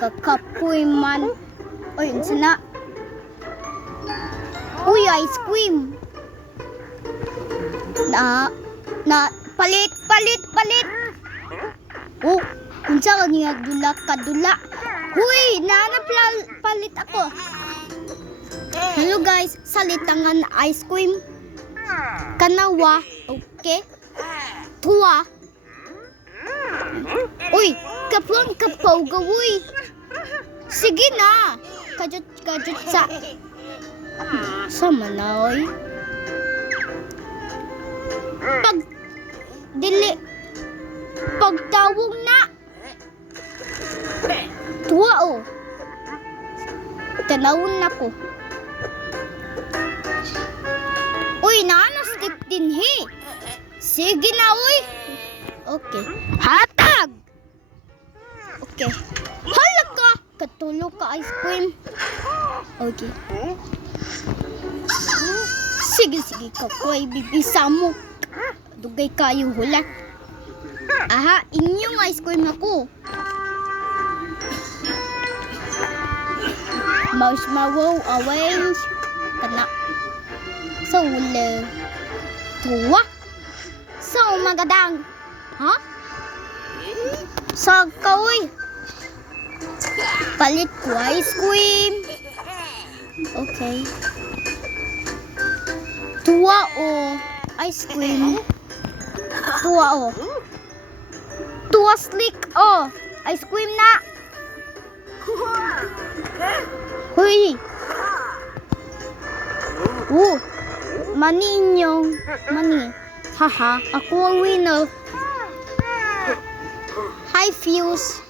Kakapoy man. Oy, sana. Uy, ice cream. Palit. Oh, unsa ka nga kadula. Huy, palit ako. Hello guys, salitangan ice cream. Kanawa, okay. Tuwa. Uy, kapaw gawoy. Sige na. Kajut sa manaoy. Pagtawong na. Tuwa oh. Tanawon na ko. Uy, stick din he. Sige na uy. Okay. Hatag. Okay. Hala ka. Katulo ka ice cream. Okay. Sige ka po. Bibisa mo. Dugay kayo hula. Aha, inyong ice cream ako. Marshmallow, orange, kana. So, wala. Tuwa. So, magadang. Ha? Sa kaoy. Palit ko ice cream. Okay. Tuwa o. Ice cream. Tuwa o. Tuwa slick o. Ice cream na. Huy. Mani inyong. Mani. Haha. Ako ang winner. Hi, Fuse.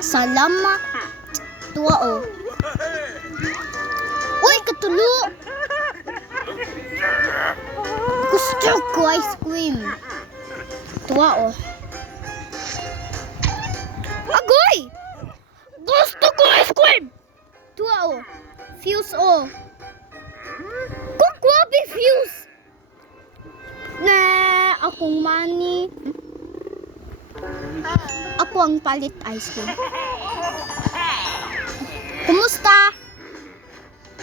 Salamat. Tuwa o. Uy, katulo. Gusto ko ice cream. Tuwa o. Agoy! Gusto ko ice cream. Tuwa o. Fuse o. Kukwabi Fuse. Akong money. Ako ang palit ice cream. Kumusta?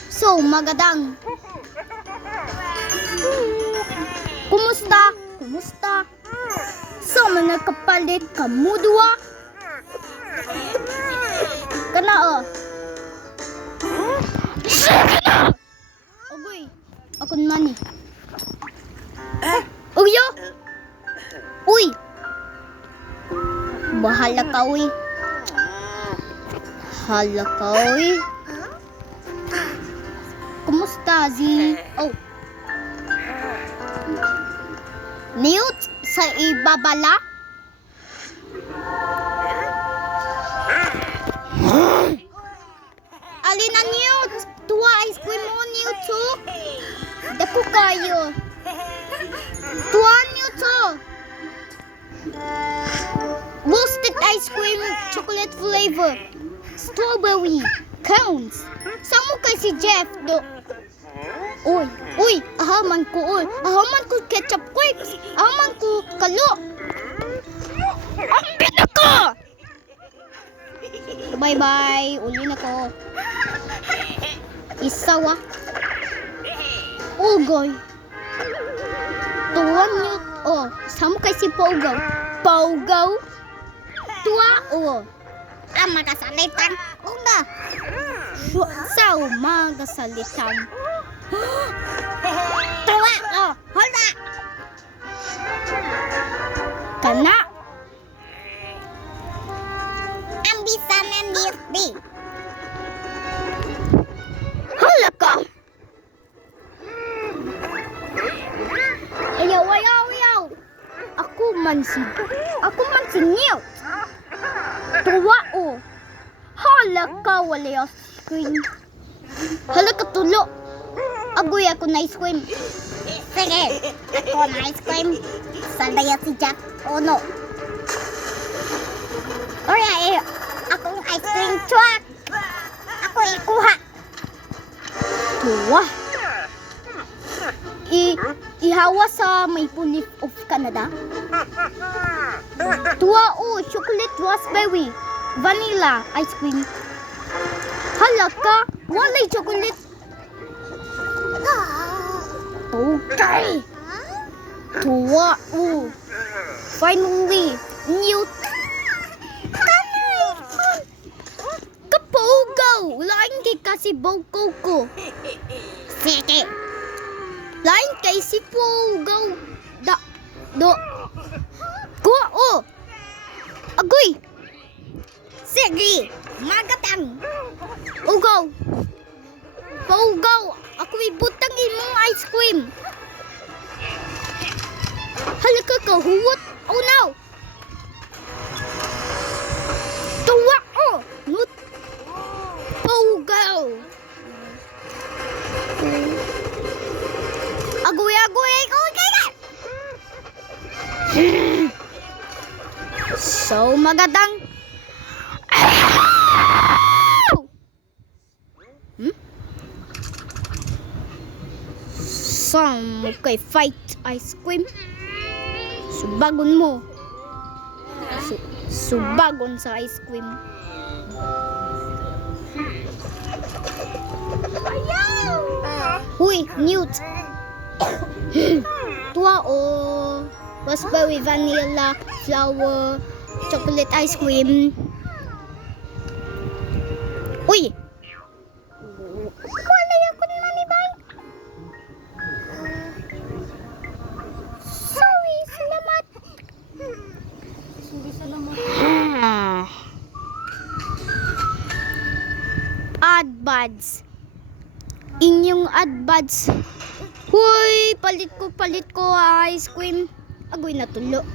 So, magadang. Kumusta? So, manakapalit ka mo dua? Kana o. Sige na! Agoy, akong money. Uyo! Uy! Bahala ka, uy. Kumusta, Z? Oh. Newt sa ibabala? Alina, Newt? Tuwa ice cream mo, Newt, too? Dako kayo. Tuwa, Newt, too? Roasted ice cream, chocolate flavor, strawberry, cones. Samo kay si Jeff do. Uy, ahaman ko ketchup quakes, ahaman ko kalo. Ang bina ko! Bye-bye, uli na ko. Isawa. Ugoy. Tuwan nyo, samo kay si Pogaw. Tuwa o. Magasalitan. Una. Sao magasalitan. Tuwa o. Hold up. Kana. Ambisa nanditi. Hala ka. Ayaw. Ako man si Newt. Tuwa o. Hala ka, wala ice cream. Hala ka tulo. Agoy ako na ice cream. Sige, ako na ice cream. Sandaya si Jack. Oh no. Alright, akong ice cream truck. Ako ikuha. Tuwa. Ihawa sa Maple Leaf of Canada. Tuwa o, chocolate raspberry, vanilla ice cream. Hala ka, walay chocolate. Okay. Tuwa, oh. Finally, Newt. Kapogaw, lain kay kasi bawkaw ko. Sige. Lain kay si Pogaw. Kuha, oh. Agoy. Sige, magatang. Ugaw. Paugaw, ako ibutang imong ice cream. Halika ka, huwat. Oh no. Tuwa, oh. Nut. Paugaw. Agoy, okay na. So, magatang. Some kay fight ice cream. Subagon mo. Subagon sa ice cream. Huy, Newt. Tuwa o. Raspberry, vanilla, flower, chocolate ice cream. Uy! Walay ako ni Mami Bay. Sorry, salamat. Adbuds. Inyong adbuds. Huy, palit ko ice cream. Agoy natulo.